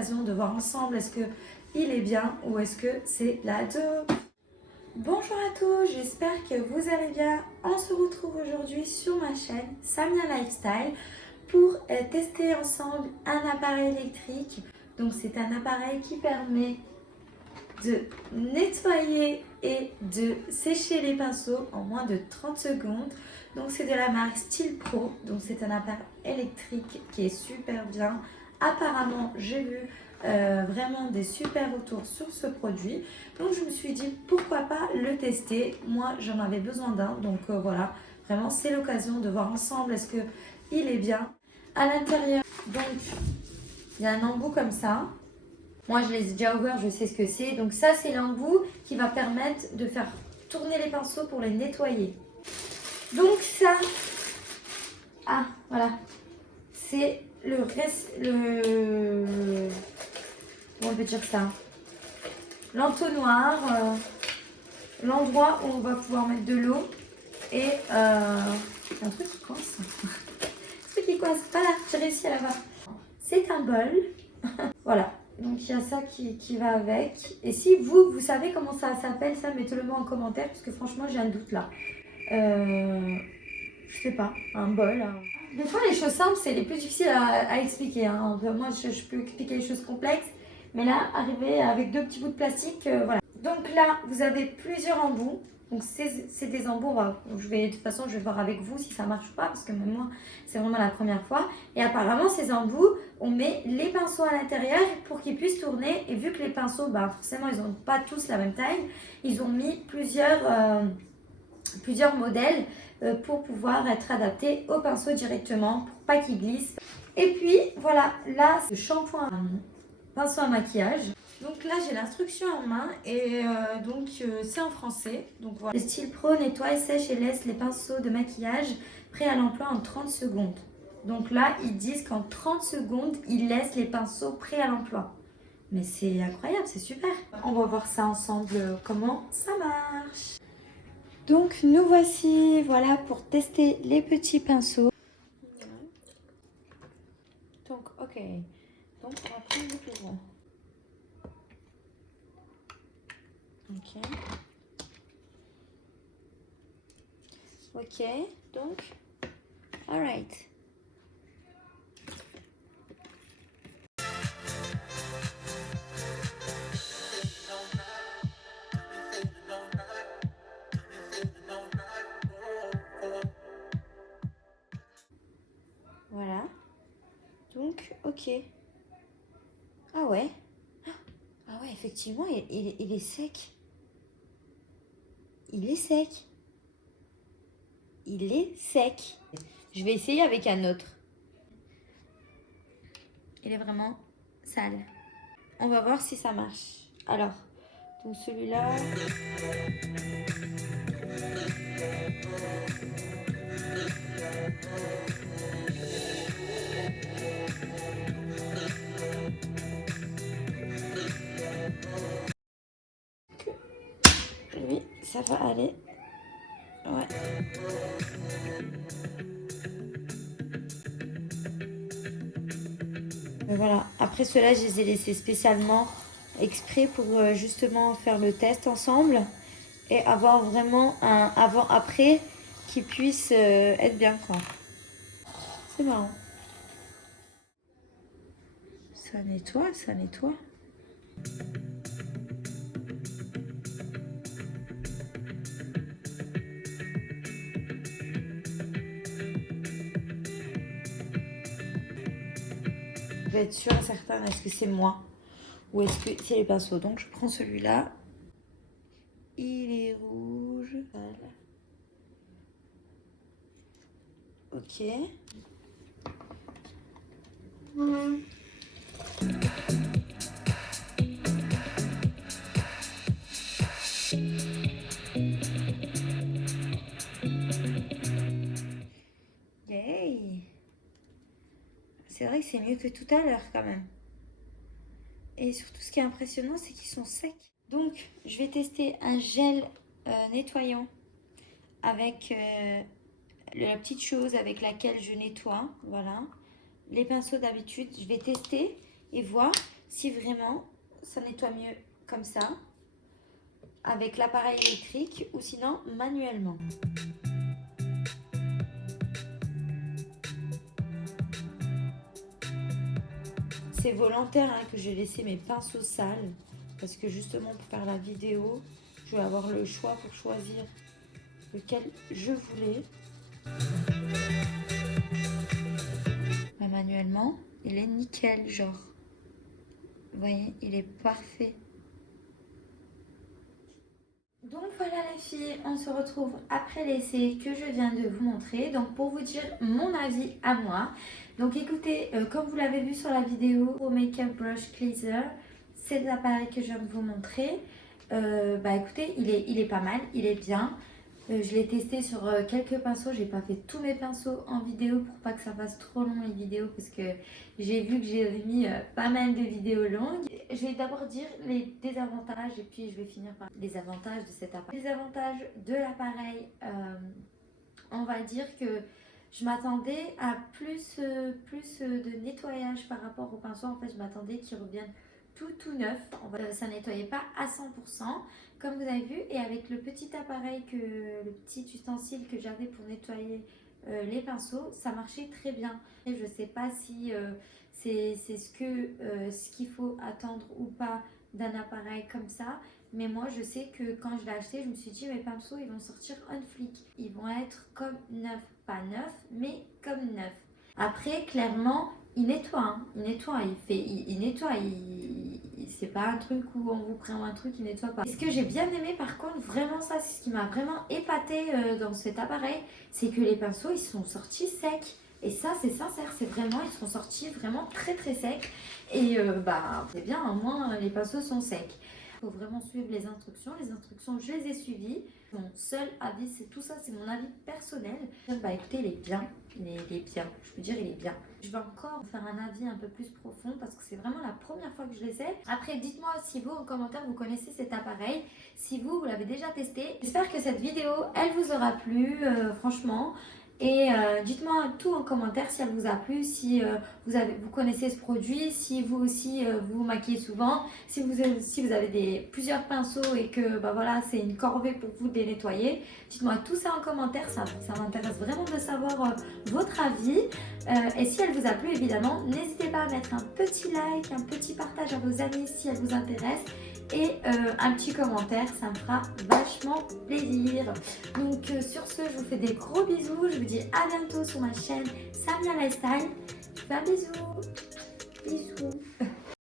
l'occasion de voir ensemble est-ce que il est bien ou est-ce que c'est la dope. Bonjour à tous, j'espère que vous allez bien. On se retrouve aujourd'hui sur ma chaîne Samia Lifestyle pour tester ensemble un appareil électrique. Donc c'est un appareil qui permet de nettoyer et de sécher les pinceaux en moins de 30 secondes. Donc c'est de la marque Steel Pro, donc c'est un appareil électrique qui est super bien. Apparemment j'ai vu vraiment des super retours sur ce produit, donc je me suis dit pourquoi pas le tester. Moi j'en avais besoin d'un, donc voilà, vraiment c'est l'occasion de voir ensemble est-ce que il est bien. À l'intérieur, donc il y a un embout comme ça. Moi, je les ai déjà ouverts, je sais ce que c'est. Donc ça, c'est l'embout qui va permettre de faire tourner les pinceaux pour les nettoyer. Donc ça, voilà, c'est comment on peut dire ça, l'entonnoir, l'endroit où on va pouvoir mettre de l'eau et un truc qui coince. Un truc qui coince. Voilà, j'ai réussi à l'avoir. C'est un bol. Voilà. Donc il y a ça qui va avec. Et si vous savez comment ça s'appelle, ça mettez-le moi en commentaire parce que franchement j'ai un doute là. Je sais pas, un bol. Des fois les choses simples c'est les plus difficiles à expliquer. Hein. Moi je peux expliquer les choses complexes, mais là arriver avec deux petits bouts de plastique, voilà. Donc là vous avez plusieurs embouts. Donc c'est des embouts, de toute façon je vais voir avec vous si ça marche ou pas parce que même moi c'est vraiment la première fois. Et apparemment ces embouts, on met les pinceaux à l'intérieur pour qu'ils puissent tourner. Et vu que les pinceaux, forcément ils n'ont pas tous la même taille, ils ont mis plusieurs modèles pour pouvoir être adaptés au pinceau directement pour pas qu'ils glissent. Et puis voilà, là c'est le shampoing pinceau à maquillage. Donc là j'ai l'instruction en main et c'est en français. Donc voilà. Le Steel Pro nettoie, sèche et laisse les pinceaux de maquillage prêts à l'emploi en 30 secondes. Donc là ils disent qu'en 30 secondes ils laissent les pinceaux prêts à l'emploi. Mais c'est incroyable, c'est super. On va voir ça ensemble, comment ça marche. Donc nous voici, voilà, pour tester les petits pinceaux. Donc ok, donc on va prendre le plus gros. Ok. Ok, donc, alright. Voilà. Donc, ok. Ah ouais. Ah ouais, effectivement, il est sec. Il est sec. Il est sec. Je vais essayer avec un autre. Il est vraiment sale. On va voir si ça marche. Alors, donc celui-là... Lui, ça va aller. Ouais. Voilà, après ceux-là, je les ai laissés spécialement exprès pour justement faire le test ensemble et avoir vraiment un avant-après qui puisse être bien, quoi. C'est marrant. Ça nettoie, ça nettoie. Je vais être sûre et certaine, est-ce que c'est moi ou est-ce que c'est les pinceaux. Donc je prends celui-là. Il est rouge. Voilà. Ok. Yay. C'est vrai que c'est mieux que tout à l'heure quand même. Et surtout ce qui est impressionnant, c'est qu'ils sont secs. Donc je vais tester un gel nettoyant avec la petite chose avec laquelle je nettoie. Voilà. Les pinceaux d'habitude, je vais tester et voir si vraiment ça nettoie mieux comme ça, avec l'appareil électrique ou sinon manuellement. C'est volontaire hein, que j'ai laissé mes pinceaux sales parce que justement pour faire la vidéo, je vais avoir le choix pour choisir lequel je voulais. Mais manuellement, il est nickel, genre. Vous voyez, il est parfait. Donc voilà les filles, on se retrouve après l'essai que je viens de vous montrer. Donc pour vous dire mon avis à moi. Donc écoutez, comme vous l'avez vu sur la vidéo, au Makeup Brush Cleanser, c'est l'appareil que je viens de vous montrer. Écoutez, il est pas mal, il est bien. Je l'ai testé sur quelques pinceaux, j'ai pas fait tous mes pinceaux en vidéo pour pas que ça fasse trop long les vidéos parce que j'ai vu que j'ai mis pas mal de vidéos longues. Je vais d'abord dire les désavantages et puis je vais finir par les avantages de cet appareil. Les avantages de l'appareil, on va dire que je m'attendais à plus de nettoyage par rapport au pinceau. En fait, je m'attendais qu'ils reviennent tout neuf. Ça nettoyait pas à 100%, comme vous avez vu. Et avec le petit appareil, le petit ustensile que j'avais pour nettoyer les pinceaux, ça marchait très bien. Et je sais pas si c'est ce qu'il faut attendre ou pas d'un appareil comme ça. Mais moi, je sais que quand je l'ai acheté, je me suis dit, mes pinceaux, ils vont sortir on flic. Ils vont être comme neufs. Pas neufs, mais comme neufs. Après, clairement, il nettoie. Hein. Il nettoie. C'est pas un truc où on vous prend un truc, il nettoie pas. Ce que j'ai bien aimé, par contre, vraiment ça, c'est ce qui m'a vraiment épaté dans cet appareil, c'est que les pinceaux, ils sont sortis secs. Et ça, c'est sincère, c'est vraiment, ils sont sortis vraiment très secs. Et c'est bien, au moins, les pinceaux sont secs. Il faut vraiment suivre les instructions. Les instructions, je les ai suivies. Mon seul avis, c'est tout ça, c'est mon avis personnel. Écoutez, il est bien. Il est bien. Je peux dire, il est bien. Je vais encore faire un avis un peu plus profond parce que c'est vraiment la première fois que je l'essaie. Après, dites-moi si vous, en commentaire, vous connaissez cet appareil. Si vous l'avez déjà testé. J'espère que cette vidéo, elle vous aura plu, franchement. Et dites-moi tout en commentaire si elle vous a plu, si vous connaissez ce produit, si vous aussi vous maquillez souvent, si vous avez plusieurs pinceaux et que voilà, c'est une corvée pour vous de les nettoyer. Dites-moi tout ça en commentaire, ça m'intéresse vraiment de savoir votre avis. Et si elle vous a plu, évidemment, n'hésitez pas à mettre un petit like, un petit partage à vos amis si elle vous intéresse. Et un petit commentaire, ça me fera vachement plaisir. Donc sur ce, je vous fais des gros bisous. Je vous dis à bientôt sur ma chaîne Samia Lifestyle. Bisous.